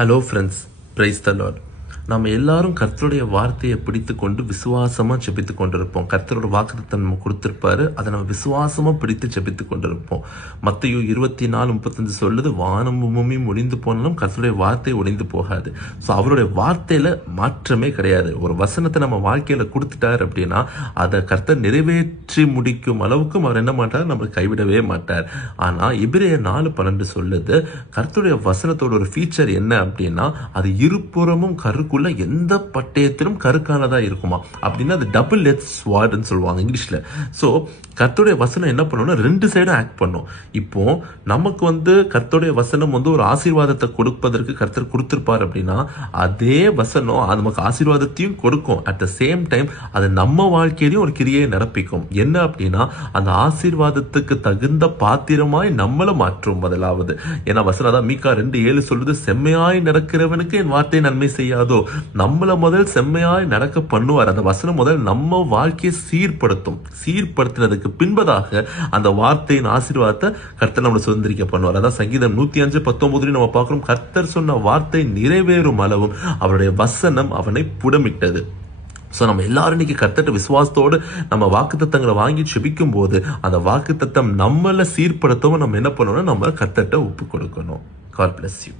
Hello friends, praise the Lord. நம்ம எல்லாரும் கர்த்தருடைய வார்த்தையை பிடித்து கொண்டு விசுவாசமா ஜெபித்து கொண்டிருப்போம். கர்த்தரோட வாக்குத்தத்தம் நம்ம கொடுத்திருப்பாரு, அதை நம்ம விசுவாசமா பிடித்து ஜெபித்து கொண்டிருப்போம். மத்தேயு 24:35 சொல்லுது, வானமும் பூமியும் ஒழிந்து போனாலும் கர்த்தருடைய வார்த்தை ஒழிந்து போகாது. ஸோ அவருடைய வார்த்தையில மாற்றமே கிடையாது. ஒரு வசனத்தை நம்ம வாழ்க்கையில கொடுத்துட்டார் அப்படின்னா அதை கர்த்தர் நிறைவேற்றி முடிக்கும் அளவுக்கும் அவர் என்ன மாட்டார், நம்மளை கைவிடவே மாட்டார். ஆனா எபிரேயர் 4:12 சொல்லுது, கர்த்தருடைய வசனத்தோட ஒரு ஃபீச்சர் என்ன அப்படின்னா, அது இருபுறமும் கருக்குள்ள எந்த பட்டயத்திலும் கருக்கானதா இருக்குமா அப்படின்னா அது டபுள் எட்ஜ் ஸ்வார்ட்னு சொல்லுவாங்க இங்கிலீஷ்ல. சோ கர்த்தருடைய வசனம் என்ன பண்ணும்னா ரெண்டு சைடும் ஆக்ட் பண்ணும். இப்போ நமக்கு கர்த்தருடைய வசனம் ஒரு ஆசீர்வாதத்தை கொடுப்பதற்கு கர்த்தர் கொடுத்திருப்பார் அப்படின்னா அதே வசனம் அது நமக்கு ஆசீர்வாதத்தையும் கொடுக்கும். அட் த சேம் டைம் அது நம்ம வாழ்க்கையிலையும் ஒரு கிரியை நடப்பிக்கும். என்ன அப்படின்னா அந்த ஆசீர்வாதத்துக்கு தகுந்த பாத்திரமாய் நம்மள மாற்றும். முதலாவது ஏன்னா வசனம் தான் மீகா 2:7 சொல்லுது, செம்மையாய் நடக்கிறவனுக்கு என் வார்த்தை நன்மை செய்யாதோ. நம்மள முதல் செம்மையாய் நடக்க பண்ணுவார். அந்த வசனம் முதல் நம்ம வாழ்க்கையை சீர்படுத்தினதுக்கு பின்பதாக அந்த வார்த்தையின் ஆசீர்வாதத்தை கர்த்தர் நம்மளை சுதந்திரிக்க பண்ணுவார். அதான் சங்கீதம் 105:19 நம்ம பார்க்கிறோம், கர்த்தர் சொன்ன வார்த்தை நிறைவேறும் அளவும் அவருடைய வசனம் அவனை புடமிட்டது. ஸோ நம்ம எல்லாரும் இன்னைக்கு கர்த்தர்ட்ட விசுவாசத்தோடு நம்ம வாக்குத்தத்தங்களை வாங்கி செபிக்கும் போது அந்த வாக்குத்தத்தம் நம்மளை சீர்படுத்தவும் நம்ம என்ன பண்ணணும்னா நம்ம கர்த்தர்ட்ட ஒப்பு கொடுக்கணும். God bless you.